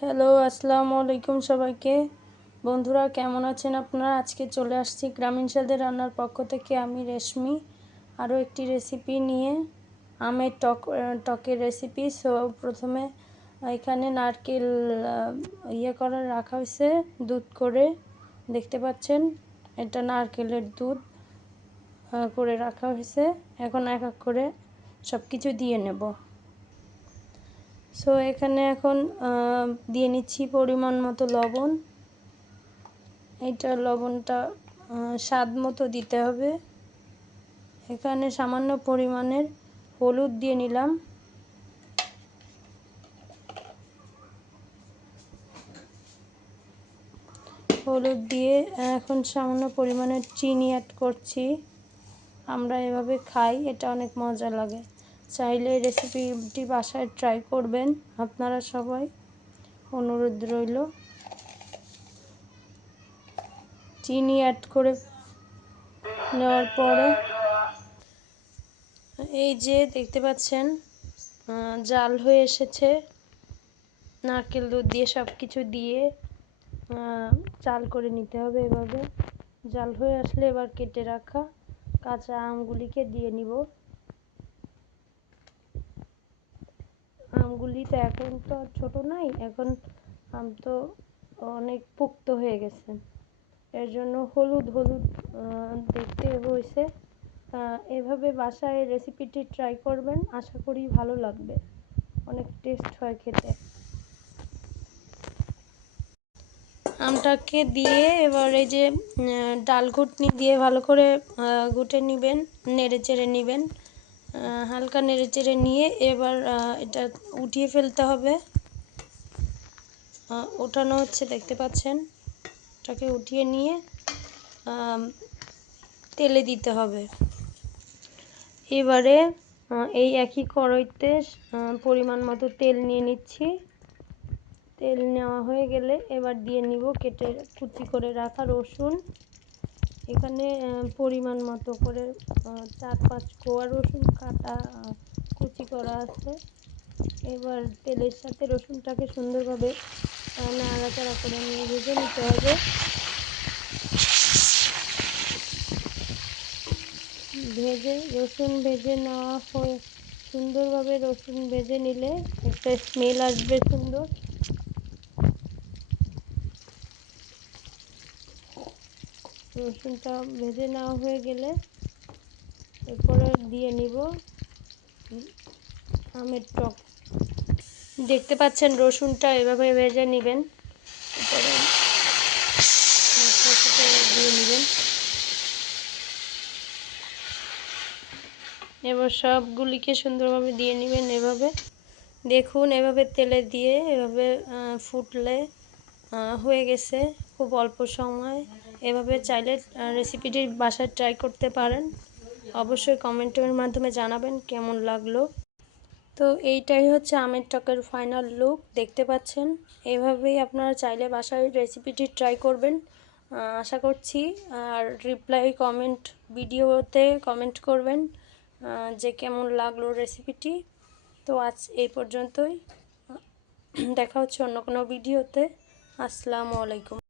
Hello, আসসালামু আলাইকুম সবাইকে। বন্ধুরা কেমন আছেন আপনারা? আজকে চলে আসছি গ্রামীণ স্বাদের রান্নার পক্ষ থেকে আমি রেশমি আরও একটি রেসিপি নিয়ে, আমের টকের রেসিপি। প্রথমে এখানে নারকেল করে রাখা হয়েছে দুধ করে, দেখতে পাচ্ছেন এটা নারকেলের দুধ করে রাখা হয়েছে। এখন এক এক করে সব কিছু দিয়ে নেব। এখানে এখন দিয়ে নিচ্ছি পরিমাণ মতো লবণ। এটা লবণটা স্বাদ মতো দিতে হবে। এখানে সামান্য পরিমাণের হলুদ দিয়ে নিলাম। হলুদ দিয়ে এখন সামান্য পরিমাণের চিনি অ্যাড করছি। আমরা এভাবে খাই, এটা অনেক মজা লাগে। চাইলে রেসিপিটি বাসায় ট্রাই করবেন আপনারা সবাই, অনুরোধ রইল। চিনি অ্যাড করে নেওয়ার পরে এই যে দেখতে পাচ্ছেন জাল হয়ে এসেছে। নারকেল দুধ দিয়ে সব কিছু দিয়ে জাল করে নিতে হবে। এভাবে জাল হয়ে আসলে এবার কেটে রাখা কাঁচা আমগুলিকে দিয়ে নিব। আমগুলি তো এখন তো ছোট নাই, এখন আম তো অনেক পোক্ত হয়ে গেছে, এর জন্য হলুদ হলুদ দেখতে হয়েছে। এভাবে বাসায় রেসিপিটি ট্রাই করবেন, আশা করি ভালো লাগবে, অনেক টেস্ট হয় খেতে। আমটাকে দিয়ে এবার এই যে ডাল ঘুটনি দিয়ে ভালো করে ঘুটে নেবেন, নেড়ে চেড়ে নেবেন। হালকা নেড়ে চেড়ে নিয়ে এবার এটা উঠিয়ে ফেলতে হবে। ওঠানো হচ্ছে, দেখতে পাচ্ছেন। এটাকে উঠিয়ে নিয়ে তেলে দিতে হবে। এবারে এই একই কড়াইতে পরিমাণ মতো তেল নিয়ে নিচ্ছি। তেল নেওয়া হয়ে গেলে এবার দিয়ে নিব কুচি করে রাখা রসুন। এখানে পরিমাণ মতো করে 4-5 কোয়া রসুন কাটা কুচি করা আছে। এবার তেলের সাথে রসুনটাকে সুন্দরভাবে নাড়াচাড়া করে নিয়ে ভেজে নিতে হবে। রসুন ভেজে নেওয়া হয়ে সুন্দরভাবে রসুন ভেজে নিলে একটা স্মেল আসবে সুন্দর। রসুনটা ভেজে নেওয়া হয়ে গেলে এরপরে দিয়ে নিব আমের টক। দেখতে পাচ্ছেন রসুনটা এভাবে ভেজে নেবেন, এরপরে দিয়ে নেবেন। এবার সবগুলিকে সুন্দরভাবে দিয়ে নেবেন। এভাবে দেখুন, এভাবে তেলে দিয়ে এভাবে ফুটলে হয়ে গেছে খুব অল্প সময়। এভাবে চাইলে রেসিপিটি বাসায় ট্রাই করতে পারেন। অবশ্যই কমেন্টের মাধ্যমে জানাবেন কেমন লাগলো। তো এইটাই হচ্ছে আমের টকের ফাইনাল লুক, দেখতে পাচ্ছেন। এভাবেই আপনারা চাইলে বাসায় রেসিপিটি ট্রাই করবেন আশা করছি। আর ভিডিওতে কমেন্ট করবেন যে কেমন লাগলো রেসিপিটি। তো আজ এই পর্যন্তই, দেখা হচ্ছে অন্য কোনো ভিডিওতে। আসসালামু আলাইকুম।